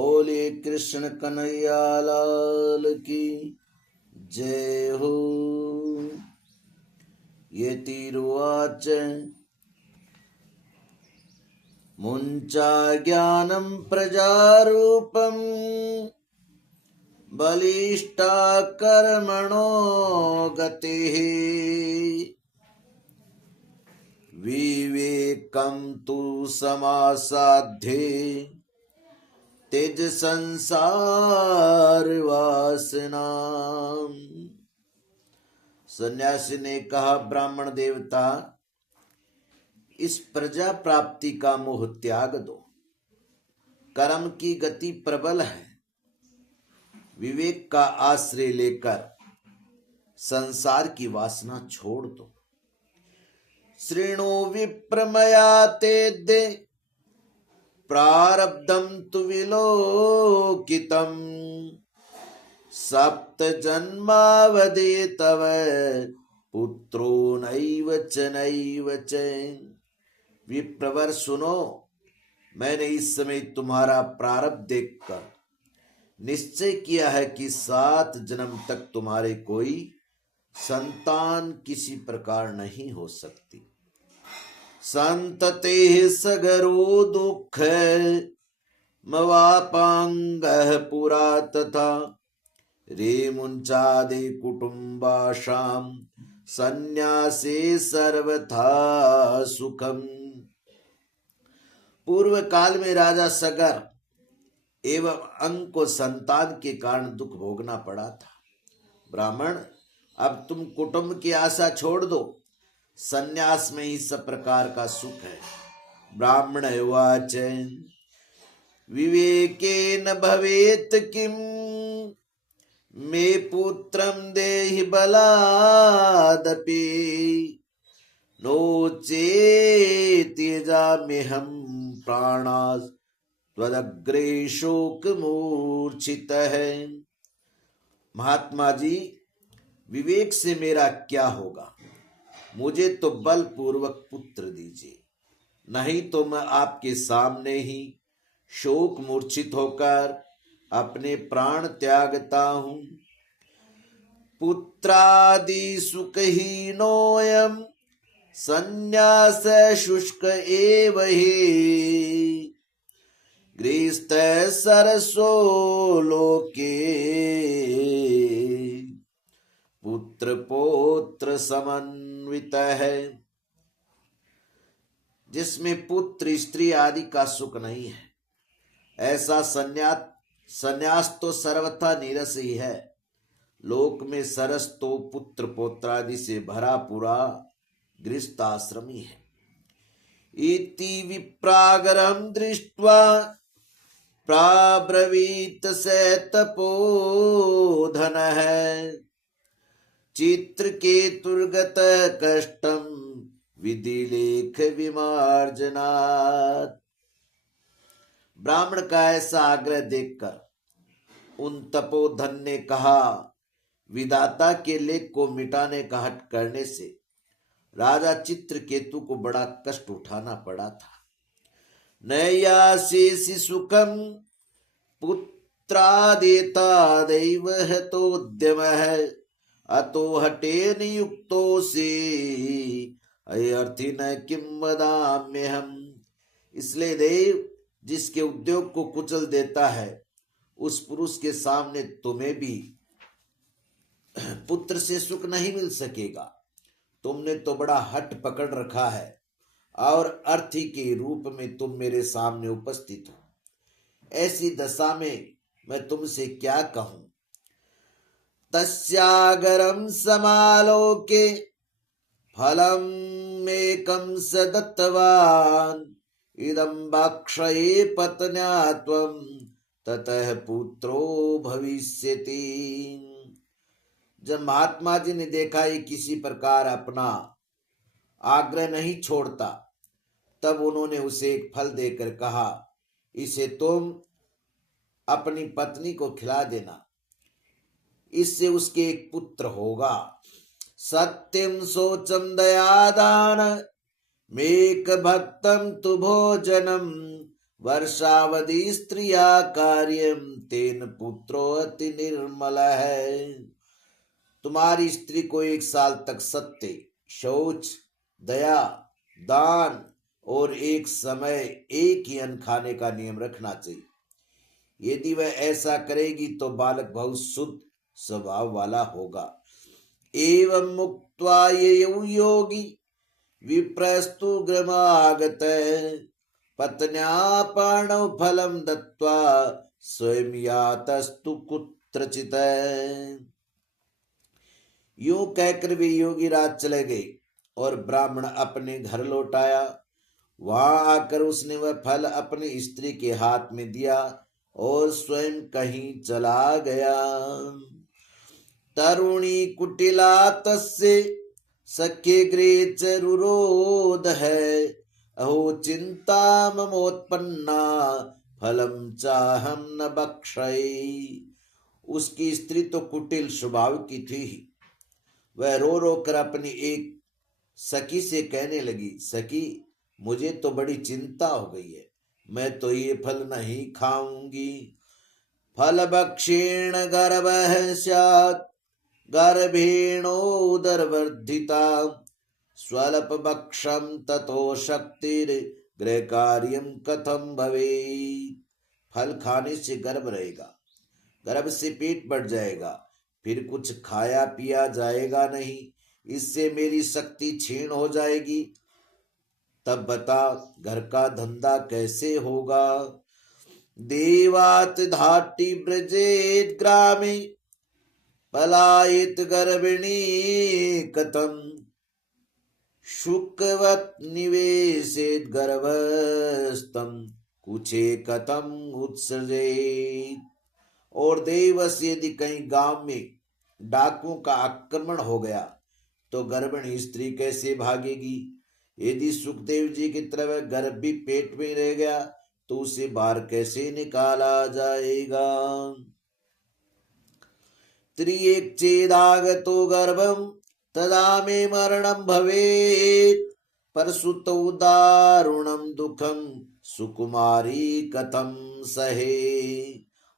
बोले कृष्ण कन्हैया लाल की जय हो। यतिरुवाच मुञ्चा ज्ञानं प्रजारूपम् बलिष्ठा कर्मणो गतिः विवेकं तु समासाध्ये त्यज संसार वासना। सन्यासी ने कहा, ब्राह्मण देवता, इस प्रजा प्राप्ति का मोह त्याग दो। कर्म की गति प्रबल है। विवेक का आश्रय लेकर संसार की वासना छोड़ दो। शृणु विप्रमया तेद्य प्रारब्धं तु विलोकितं सप्त जन्मावधि तव पुत्रो नैव च। विप्रवर सुनो, मैंने इस समय तुम्हारा प्रारब्ध देखकर निश्चय किया है कि 7 जन्म तक तुम्हारे कोई संतान किसी प्रकार नहीं हो सकती। संतते सगरो दुख मवापांगः पुरा तथा रे मुंचादे कुटुंबाशां सन्यासे सर्वथा सुखम। पूर्व काल में राजा सगर एवं अंग को संतान के कारण दुख भोगना पड़ा था। ब्राह्मण, अब तुम कुटुंब की आशा छोड़ दो। सन्यास में ही सब प्रकार का सुख है। ब्राह्मण उवाच विवेकेन भवेत् किम मे पुत्रं देहि बलादपि नो चेत् त्यजाम्यहं प्राणास् त्वदग्रे शोक मूर्छितः। महात्मा जी, विवेक से मेरा क्या होगा? मुझे तो बलपूर्वक पुत्र दीजिए, नहीं तो मैं आपके सामने ही शोक मूर्छित होकर अपने प्राण त्यागता हूं। पुत्रादि सुखहीनोऽयं संन्यास शुष्क एव हि गृहस्थ सरसो लोके पुत्र पौत्र समन्वित है। जिसमें पुत्र स्त्री आदि का सुख नहीं है, ऐसा संन्यास तो सर्वथा नीरस ही है। लोक में सरस तो पुत्र पौत्रादि से भरा पूरा गृहस्थ आश्रमी है। इति विप्रागरं दृष्ट्वा प्राब्रवीत स तपोधनः चित्रकेतुर्गत कष्टं विधिलेख विमार्जनात्। ब्राह्मण का ऐसा आग्रह देखकर उन तपोधन ने कहा, विधाता के लेख को मिटाने का हठ करने से राजा चित्रकेतु को बड़ा कष्ट उठाना पड़ा था। नैयासेसि सुखं पुत्रादेतादैव हतोद्यमः अतो हठेन युक्तोऽसि अयर्थिन किं वदाम्यहम्। इसलिए देव, जिसके उद्योग को कुचल देता है, उस पुरुष के सामने तुम्हें भी पुत्र से सुख नहीं मिल सकेगा। तुमने तो बड़ा हठ पकड़ रखा है और अर्थी के रूप में तुम मेरे सामने उपस्थित हो। ऐसी दशा में मैं तुमसे क्या कहूं? तस्यागरं समालोके फलम् एकं स दत्तवान् इदं भक्षये पत्न्या त्वं ततः पुत्रो भविष्यति। जब महात्मा जी ने देखा ये किसी प्रकार अपना आग्रह नहीं छोड़ता, तब उन्होंने उसे एक फल देकर कहा, इसे तुम अपनी पत्नी को खिला देना, इससे उसके एक पुत्र होगा। सत्यम शोचम दयादान मेक भक्तम तु भोजनम वर्षावधि स्त्रिया कार्यम तेन पुत्रो अति निर्मल है। तुम्हारी स्त्री को 1 साल तक सत्य, शौच, दया, दान और एक समय एक ही अन्न खाने का नियम रखना चाहिए। यदि वह ऐसा करेगी तो बालक बहुत शुद्ध स्वभाव वाला होगा। एवं मुक्त्वा ययौ योगी विप्रस्तु गृहमागत पत्न्या पाणौ फलं दत्त्वा स्वयं यातस्तु कुत्रचित्। यूं कहकर वे योगी राज चले गए और ब्राह्मण अपने घर लौट आया। वहां आकर उसने वह फल अपनी स्त्री के हाथ में दिया और स्वयं कहीं चला गया। तरुणी कुटिला तस्य सख्ये गृहे चरुरोध है अहो चिंता ममोत्पन्ना फलम चाहम न बक्षये। उसकी स्त्री तो कुटिल स्वभाव की थी। वह रो रो कर अपनी एक सखी से कहने लगी, सखी मुझे तो बड़ी चिंता हो गई है, मैं तो ये फल नहीं खाऊंगी। फल भक्षेण गर्भः स्यात् गर्भेणोदरवर्धिता स्वल्प भक्षम ततो शक्तिर गृह कार्यम कथम भवेत्। फल खाने से गर्भ रहेगा, गर्भ से पेट बढ़ जाएगा, फिर कुछ खाया पिया जाएगा नहीं, इससे मेरी शक्ति क्षीण हो जाएगी। तब बता घर का धंधा कैसे होगा। देवात धाटी ब्रजेत ग्रामे पलायित गर्भिणी कथम शुकवत निवेशेत गर्भस्तम कुचे कथम उत्सर्जेत। और देवस यदि कहीं गांव में डाकुओं का आक्रमण हो गया तो गर्भिणी स्त्री कैसे भागेगी। यदि सुखदेव जी की तरह गर्भ भी पेट में रह गया तो उसे बाहर कैसे निकाला जाएगा। त्रिएक चेदागतो गर्भम तदा मे मरणम भवेत् परसुतौ दारुणम दुखम सुकुमारी कथम सहे।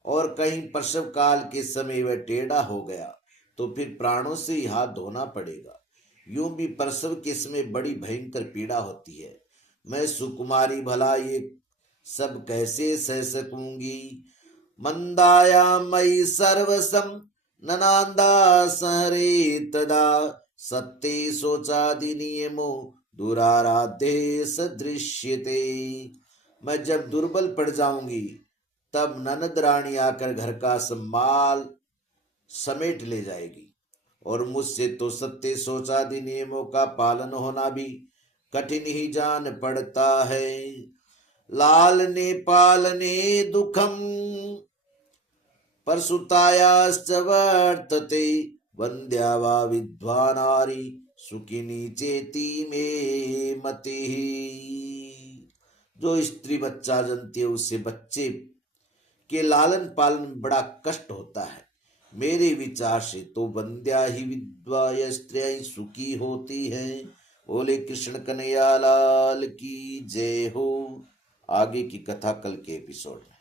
और कहीं प्रसव काल के समय वह टेढ़ा हो गया तो फिर प्राणों से ही हाथ धोना पड़ेगा। यूं भी प्रसव के समय बड़ी भयंकर पीड़ा होती है। मैं सुकुमारी भला ये सब कैसे सह सकूंगी। मंदायां मयि सर्वसं ननांदा सहरे तदा सत्ते शोचादि नियमो दुराराध्य सदृश्यते। मैं जब दुर्बल पड़ जाऊंगी तब ननद रानी आकर घर का संभाल समेट ले जाएगी और मुझसे तो सत्य शौचादि नियमों का पालन होना भी कठिन ही जान पड़ता है। लालने पालने दुखम परसुतायाश्च वर्तते वंद्या वा विद्वानारी सुखिनी चेती में मति। जो स्त्री बच्चा जनती है उसे बच्चे के लालन पालन में बड़ा कष्ट होता है। मेरे विचार से तो वंद्या ही विधवा या स्त्रियां ही सुखी होती हैं। बोले कृष्ण कन्हैया लाल की जय हो। आगे की कथा कल के एपिसोड में।